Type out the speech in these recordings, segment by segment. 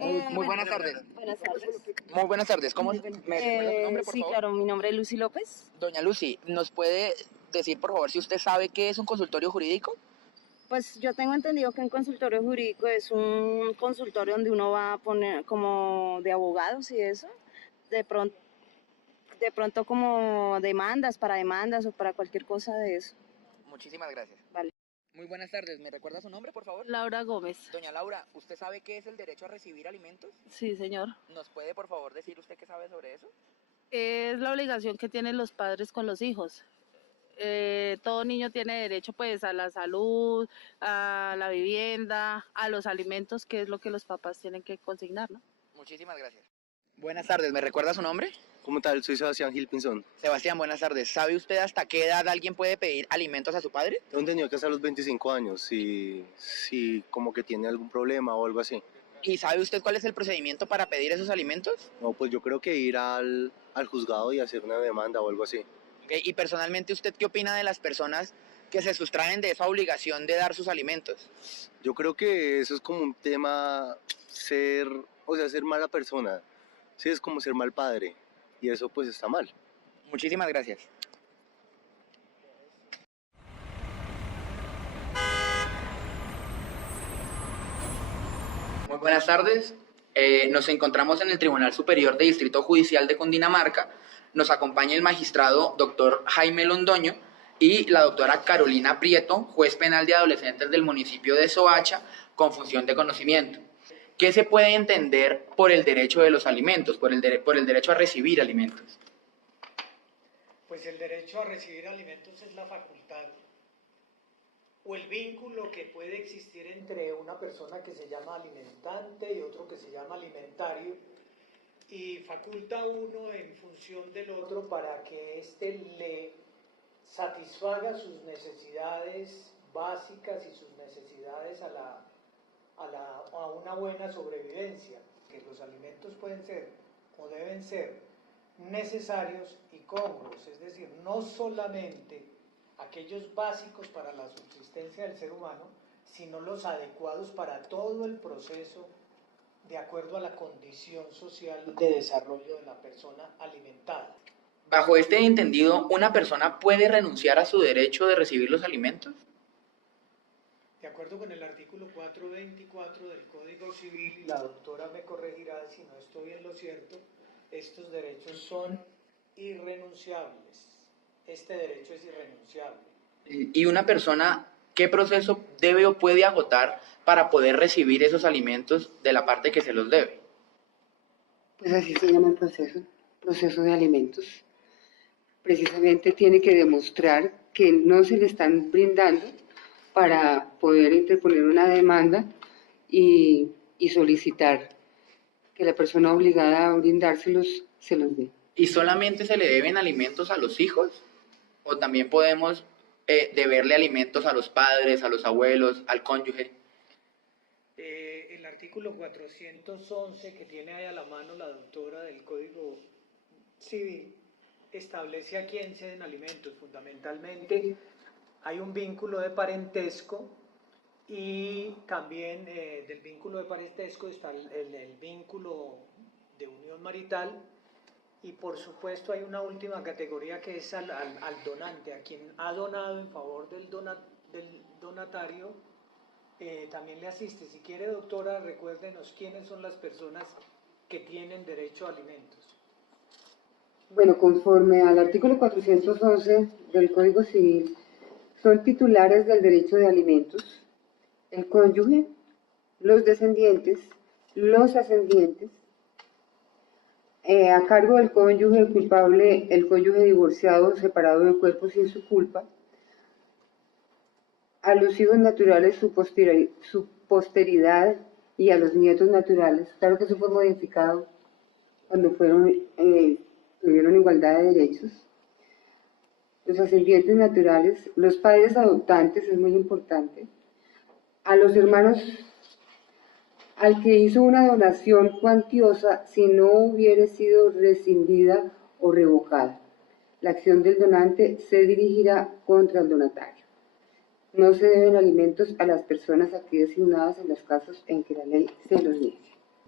Muy buenas tardes. Buenas tardes. Muy buenas tardes. ¿Cómo me recuerda su nombre, por Sí, favor? claro, mi nombre es Lucy López. Doña Lucy, ¿nos puede decir, por favor, si usted sabe qué es un consultorio jurídico? Pues yo tengo entendido que un consultorio jurídico es un consultorio donde uno va a poner como de abogados y eso, de pronto, de pronto como demandas o para cualquier cosa de eso. Muchísimas gracias. Vale. Muy buenas tardes. ¿Me recuerda su nombre, por favor? Laura Gómez. Doña Laura, ¿usted sabe qué es el derecho a recibir alimentos? Sí, señor. ¿Nos puede, por favor, decir usted qué sabe sobre eso? Es la obligación que tienen los padres con los hijos. Todo niño tiene derecho pues a la salud, a la vivienda, a los alimentos, que es lo que los papás tienen que consignar, ¿no? Muchísimas gracias. Buenas tardes. ¿Me recuerda su nombre? ¿Cómo tal? Soy Sebastián Gil Pinzón. Sebastián, buenas tardes. ¿Sabe usted hasta qué edad alguien puede pedir alimentos a su padre? Tengo entendido que hasta los 25 años, si como que tiene algún problema o algo así. ¿Y sabe usted cuál es el procedimiento para pedir esos alimentos? No, pues yo creo que ir al juzgado y hacer una demanda o algo así. Ok, y personalmente, ¿usted qué opina de las personas que se sustraen de esa obligación de dar sus alimentos? Yo creo que eso es como un tema ser mala persona. Sí, es como ser mal padre. Y eso pues está mal. Muchísimas gracias. Muy buenas tardes. Nos encontramos en el Tribunal Superior de Distrito Judicial de Cundinamarca. Nos acompaña el magistrado doctor Jaime Londoño y la doctora Carolina Prieto, juez penal de adolescentes del municipio de Soacha, con función de conocimiento. ¿Qué se puede entender por el derecho de los alimentos, por el derecho a recibir alimentos? Pues el derecho a recibir alimentos es la facultad o el vínculo que puede existir entre una persona que se llama alimentante y otro que se llama alimentario, y faculta a uno en función del otro para que éste le satisfaga sus necesidades básicas y sus necesidades a una buena sobrevivencia. Que los alimentos pueden ser o deben ser necesarios y congruos, es decir, no solamente aquellos básicos para la subsistencia del ser humano, sino los adecuados para todo el proceso de acuerdo a la condición social de desarrollo de la persona alimentada. Bajo este entendido, ¿una persona puede renunciar a su derecho de recibir los alimentos? De acuerdo con el artículo 424 del Código Civil, y la doctora me corregirá si no estoy en lo cierto, estos derechos son irrenunciables. Este derecho es irrenunciable. ¿Y una persona qué proceso debe o puede agotar para poder recibir esos alimentos de la parte que se los debe? Pues así se llama el proceso de alimentos. Precisamente tiene que demostrar que no se le están brindando para poder interponer una demanda y solicitar que la persona obligada a brindárselos se los dé. ¿Y solamente se le deben alimentos a los hijos? ¿O también podemos deberle alimentos a los padres, a los abuelos, al cónyuge? El artículo 411 que tiene ahí a la mano la doctora del Código Civil establece a quién se den alimentos. Fundamentalmente hay un vínculo de parentesco y también del vínculo de parentesco está el vínculo de unión marital, y por supuesto hay una última categoría que es al donante, a quien ha donado en favor del donatario, también le asiste. Si quiere, doctora, recuérdenos quiénes son las personas que tienen derecho a alimentos. Bueno, conforme al artículo 411 del Código Civil, son titulares del derecho de alimentos el cónyuge, los descendientes, los ascendientes, a cargo del cónyuge culpable, el cónyuge divorciado, separado de cuerpo sin su culpa, a los hijos naturales, su posteridad y a los nietos naturales. Claro que eso fue modificado cuando tuvieron igualdad de derechos. Los ascendientes naturales, los padres adoptantes, es muy importante, a los hermanos, al que hizo una donación cuantiosa si no hubiere sido rescindida o revocada. La acción del donante se dirigirá contra el donatario. No se deben alimentos a las personas aquí designadas en los casos en que la ley se los niegue.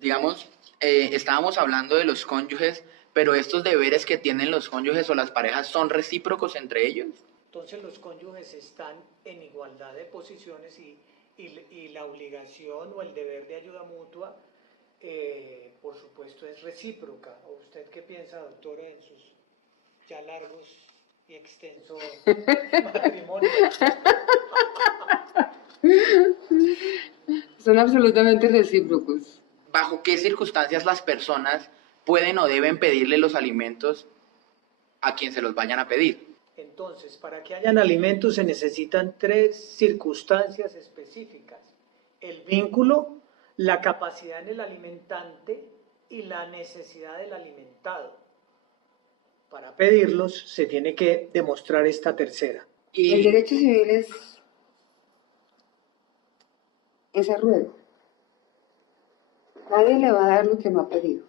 Digamos, estábamos hablando de los cónyuges, pero estos deberes que tienen los cónyuges o las parejas son recíprocos entre ellos. Entonces los cónyuges están en igualdad de posiciones y la obligación o el deber de ayuda mutua, por supuesto, es recíproca. ¿O usted qué piensa, doctora, en sus ya largos y extensos matrimonios? Son absolutamente recíprocos. ¿Bajo qué circunstancias las personas pueden o deben pedirle los alimentos a quien se los vayan a pedir? Entonces, para que hayan alimentos se necesitan 3 circunstancias específicas: el vínculo, la capacidad en el alimentante y la necesidad del alimentado. Para pedirlos se tiene que demostrar esta tercera. El Y derecho civil es a ruego. Nadie le va a dar lo que no ha pedido,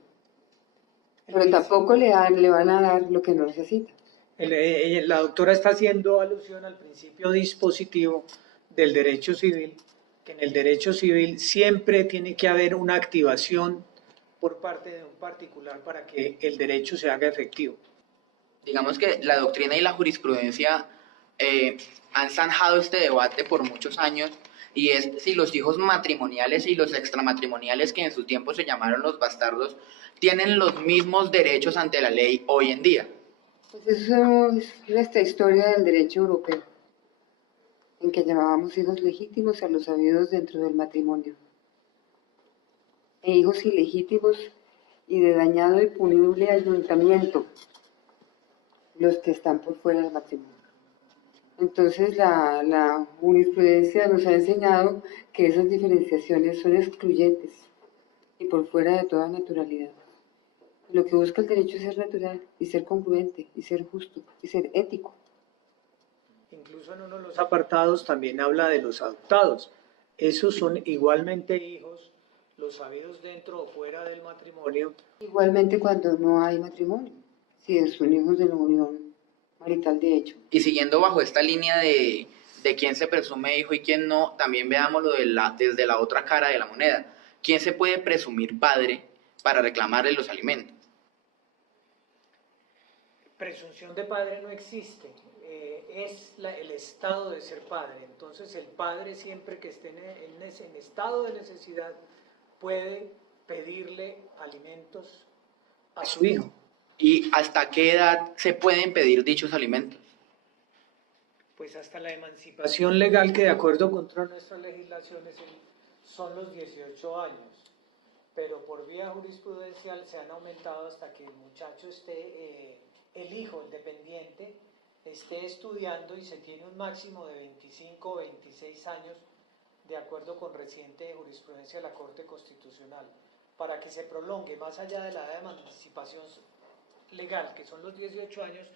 pero tampoco le van a dar lo que no necesita. La doctora está haciendo alusión al principio dispositivo del derecho civil, que en el derecho civil siempre tiene que haber una activación por parte de un particular para que el derecho se haga efectivo. digamos que la doctrina y la jurisprudencia han zanjado este debate por muchos años, y es si los hijos matrimoniales y los extramatrimoniales, que en su tiempo se llamaron los bastardos, tienen los mismos derechos ante la ley hoy en día. Pues eso es nuestra historia del derecho europeo, en que llamábamos hijos legítimos a los habidos dentro del matrimonio, e hijos ilegítimos y de dañado y punible ayuntamiento, los que están por fuera del matrimonio. Entonces la jurisprudencia nos ha enseñado que esas diferenciaciones son excluyentes y por fuera de toda naturalidad. Lo que busca el derecho es ser natural y ser congruente y ser justo y ser ético. Incluso en uno de los apartados también habla de los adoptados. Esos son igualmente hijos, los habidos dentro o fuera del matrimonio. Igualmente cuando no hay matrimonio, si son hijos de la unión marital de hecho. Y siguiendo bajo esta línea de quién se presume hijo y quién no, también veámoslo desde la otra cara de la moneda. ¿Quién se puede presumir padre para reclamarle los alimentos? Presunción de padre no existe, es el estado de ser padre. Entonces el padre, siempre que esté en estado de necesidad, puede pedirle alimentos a su hijo. ¿Y hasta qué edad se pueden pedir dichos alimentos? Pues hasta la emancipación legal, que de acuerdo con todas nuestras legislaciones son los 18 años, pero por vía jurisprudencial se han aumentado hasta que el muchacho esté, el hijo, el dependiente, esté estudiando, y se tiene un máximo de 25 o 26 años, de acuerdo con reciente jurisprudencia de la Corte Constitucional. Para que se prolongue más allá de la edad de emancipación legal, que son los 18 años,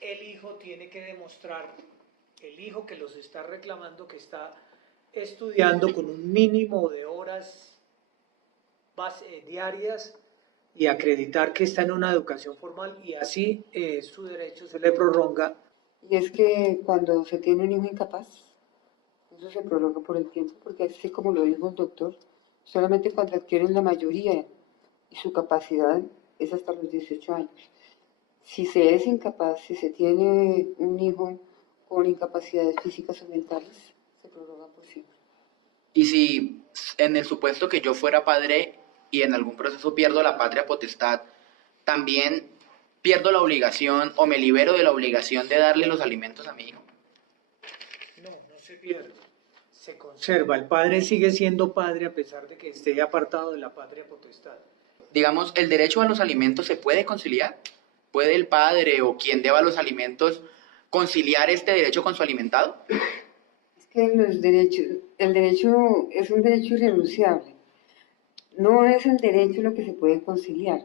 el hijo tiene que demostrar, el hijo que los está reclamando, que está estudiando con un mínimo de horas diarias, y acreditar que está en una educación formal, y así su derecho se le prolonga. Y es que cuando se tiene un hijo incapaz, eso se prolonga por el tiempo, porque así como lo dijo el doctor, solamente cuando adquieren la mayoría y su capacidad es hasta los 18 años. Si se es incapaz, si se tiene un hijo con incapacidades físicas o mentales, se prolonga por siempre. Y si en el supuesto que yo fuera padre y en algún proceso pierdo la patria potestad, también pierdo la obligación o me libero de la obligación de darle los alimentos a mi hijo. No, no se pierde, se conserva. El padre sigue siendo padre a pesar de que esté apartado de la patria potestad. Digamos, ¿el derecho a los alimentos se puede conciliar? ¿Puede el padre o quien deba los alimentos conciliar este derecho con su alimentado? Es que el derecho es un derecho irrenunciable. No es el derecho lo que se puede conciliar,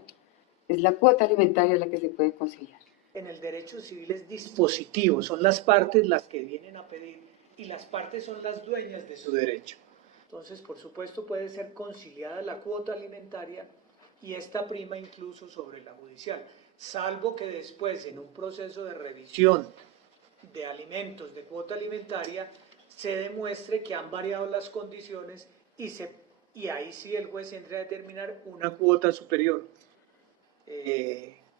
es la cuota alimentaria la que se puede conciliar. En el derecho civil es dispositivo, son las partes las que vienen a pedir, y las partes son las dueñas de su derecho. Entonces, por supuesto, puede ser conciliada la cuota alimentaria, y esta prima incluso sobre la judicial, salvo que después, en un proceso de revisión de alimentos, de cuota alimentaria, se demuestre que han variado las condiciones y se y ahí sí el juez tendría que determinar una cuota superior.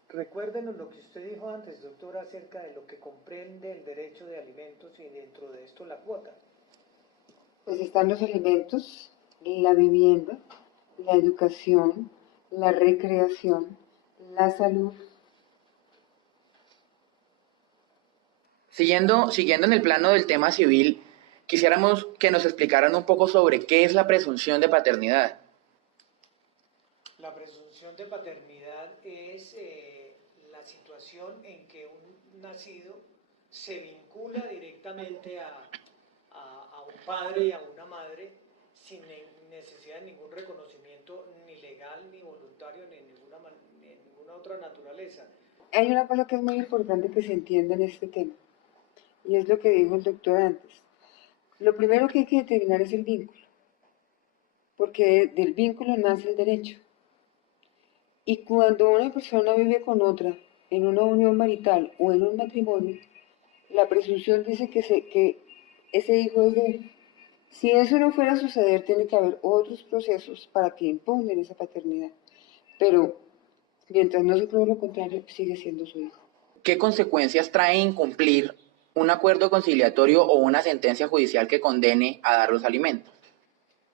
Recuérdenos lo que usted dijo antes, doctor, acerca de lo que comprende el derecho de alimentos y dentro de esto la cuota. Pues están los alimentos, la vivienda, la educación, la recreación, la salud. Siguiendo en el plano del tema civil, quisiéramos que nos explicaran un poco sobre qué es la presunción de paternidad. La presunción de paternidad es la situación en que un nacido se vincula directamente a un padre y a una madre sin necesidad de ningún reconocimiento ni legal, ni voluntario, ni ninguna otra naturaleza. Hay una cosa que es muy importante que se entienda en este tema, y es lo que dijo el doctor antes. Lo primero que hay que determinar es el vínculo, porque del vínculo nace el derecho. Y cuando una persona vive con otra en una unión marital o en un matrimonio, la presunción dice que ese hijo es de él. Si eso no fuera a suceder, tiene que haber otros procesos para que impugnen esa paternidad. Pero mientras no se pruebe lo contrario, sigue siendo su hijo. ¿Qué consecuencias trae incumplir un acuerdo conciliatorio o una sentencia judicial que condene a dar los alimentos?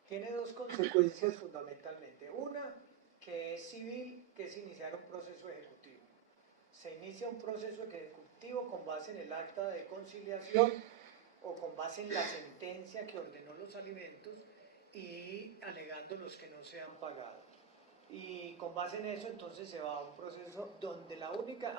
Tiene dos consecuencias fundamentalmente. Una, que es civil, que es iniciar un proceso ejecutivo. Se inicia un proceso ejecutivo con base en el acta de conciliación o con base en la sentencia que ordenó los alimentos y alegando los que no se han pagado. Y con base en eso entonces se va a un proceso ejecutivo donde la única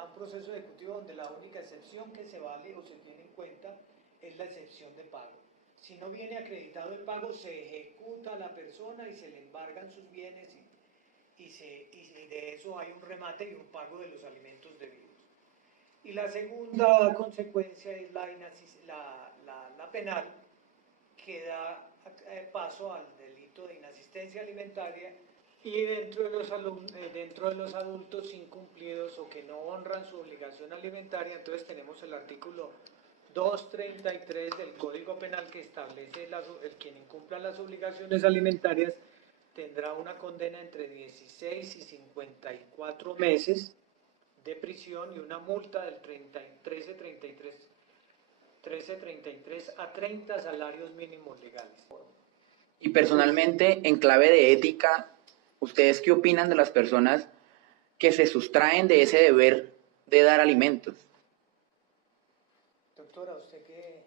excepción que se vale o se tiene en cuenta es la excepción de pago. Si no viene acreditado el pago, se ejecuta a la persona y se le embargan sus bienes y de eso hay un remate y un pago de los alimentos debidos. Y la segunda consecuencia es la penal, que da paso al delito de inasistencia alimentaria y dentro de los adultos incumplidos o que no honran su obligación alimentaria, entonces tenemos el artículo 233 del Código Penal que establece el quien incumpla las obligaciones alimentarias tendrá una condena entre 16 y 54 meses de prisión y una multa del 1333 a 30 salarios mínimos legales. Y personalmente, en clave de ética, ¿ustedes qué opinan de las personas que se sustraen de ese deber de dar alimentos? Doctora, usted que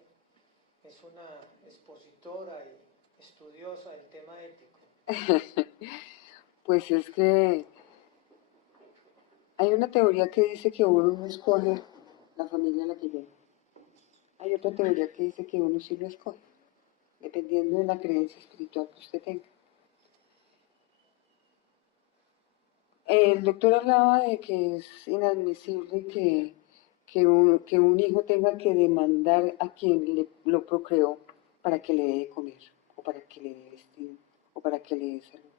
es una expositora y estudiosa del tema ético. Pues es que hay una teoría que dice que uno no escoge la familia a la que llega. Hay otra teoría que dice que uno sí lo escoge, dependiendo de la creencia espiritual que usted tenga. El doctor hablaba de que es inadmisible que un hijo tenga que demandar a quien lo procreó para que le dé de comer, o para que le dé vestido, o para que le dé salud.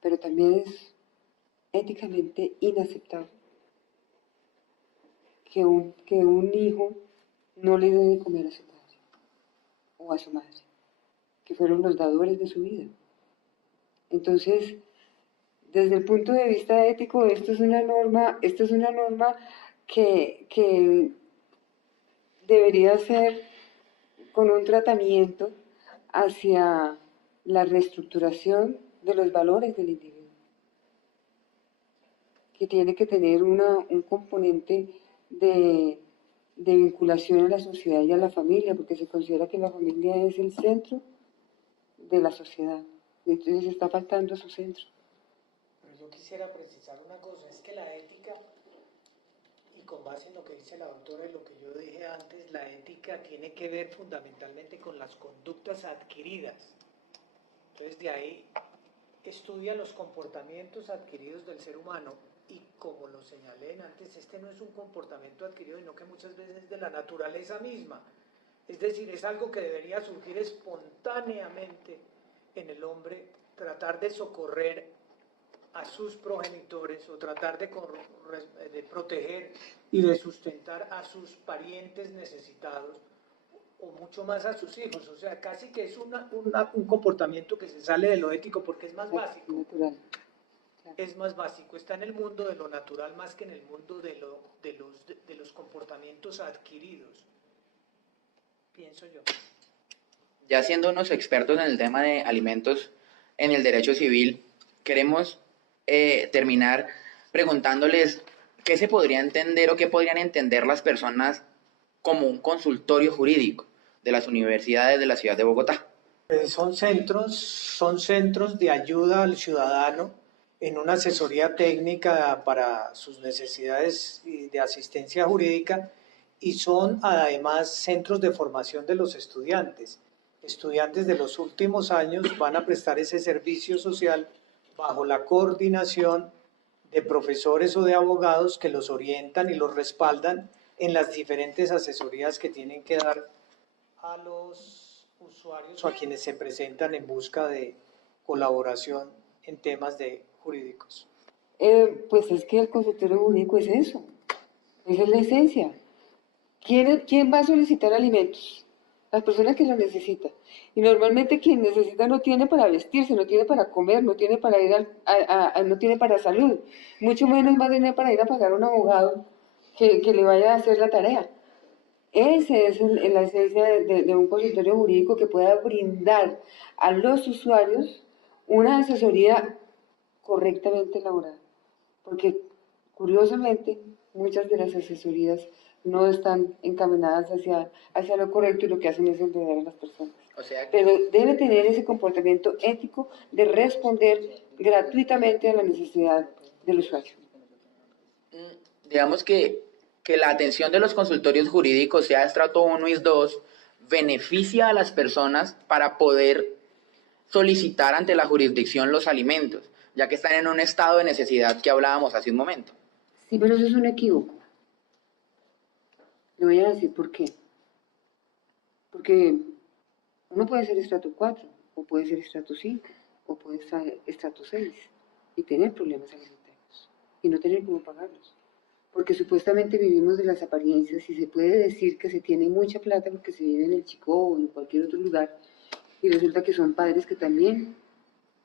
Pero también es éticamente inaceptable que un hijo no le dé de comer a su padre o a su madre, que fueron los dadores de su vida. Entonces, desde el punto de vista ético, esto es una norma que debería ser con un tratamiento hacia la reestructuración de los valores del individuo, que tiene que tener un componente de vinculación a la sociedad y a la familia, porque se considera que la familia es el centro de la sociedad, entonces está faltando a su centro. Pero yo quisiera precisar una cosa, es que la ética, y con base en lo que dice la doctora y lo que yo dije antes, la ética tiene que ver fundamentalmente con las conductas adquiridas. Entonces de ahí estudia los comportamientos adquiridos del ser humano y como lo señalé antes, este no es un comportamiento adquirido, sino que muchas veces es de la naturaleza misma. Es decir, es algo que debería surgir espontáneamente en el hombre, tratar de socorrer a sus progenitores o tratar de proteger y de sustentar a sus parientes necesitados o mucho más a sus hijos. O sea, casi que es un comportamiento que se sale de lo ético porque es más básico. Natural. Es más básico, está en el mundo de lo natural más que en el mundo de los comportamientos adquiridos, pienso yo. Ya siendo unos expertos en el tema de alimentos en el derecho civil, queremos terminar preguntándoles qué se podría entender o qué podrían entender las personas como un consultorio jurídico de las universidades de la ciudad de Bogotá. Son centros de ayuda al ciudadano en una asesoría técnica para sus necesidades de asistencia jurídica y son además centros de formación de los estudiantes. Estudiantes de los últimos años van a prestar ese servicio social bajo la coordinación de profesores o de abogados que los orientan y los respaldan en las diferentes asesorías que tienen que dar a los usuarios o a quienes se presentan en busca de colaboración en temas jurídicos. Pues es que el consultorio jurídico es eso, esa es la esencia. ¿Quién va a solicitar alimentos? Las personas que lo necesitan. Y normalmente quien necesita no tiene para vestirse, no tiene para comer, no tiene para ir no tiene para salud, mucho menos va a tener para ir a pagar a un abogado que le vaya a hacer la tarea. Esa es la esencia de un consultorio jurídico que pueda brindar a los usuarios una asesoría correctamente elaborada. Porque, curiosamente, muchas de las asesorías no están encaminadas hacia lo correcto y lo que hacen es enredar a las personas. O sea, Pero debe tener ese comportamiento ético de responder gratuitamente a la necesidad del usuario. digamos que la atención de los consultorios jurídicos, sea estrato 1 y 2, beneficia a las personas para poder solicitar ante la jurisdicción los alimentos, ya que están en un estado de necesidad que hablábamos hace un momento. Sí, pero eso es un equívoco. Le voy a decir por qué. Porque uno puede ser estrato 4, o puede ser estrato 5, o puede ser estrato 6, y tener problemas alimentarios, y no tener cómo pagarlos. Porque supuestamente vivimos de las apariencias y se puede decir que se tiene mucha plata porque se vive en el Chicó o en cualquier otro lugar, y resulta que son padres que también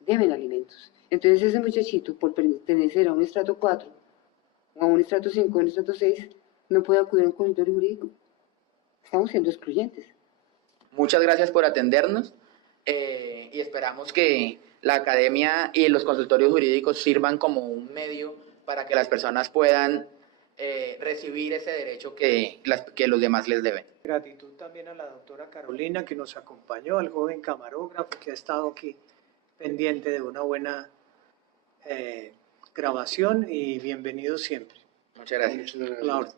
deben alimentos. Entonces ese muchachito, por pertenecer a un estrato 4, o a un estrato 5, o a un estrato 6, no puede acudir a un consultorio jurídico. Estamos siendo excluyentes. Muchas gracias por atendernos y esperamos que la academia y los consultorios jurídicos sirvan como un medio para que las personas puedan recibir ese derecho que los demás les deben. Gratitud también a la doctora Carolina que nos acompañó, al joven camarógrafo que ha estado aquí pendiente de una buena grabación y bienvenido siempre. Muchas gracias. A la orden.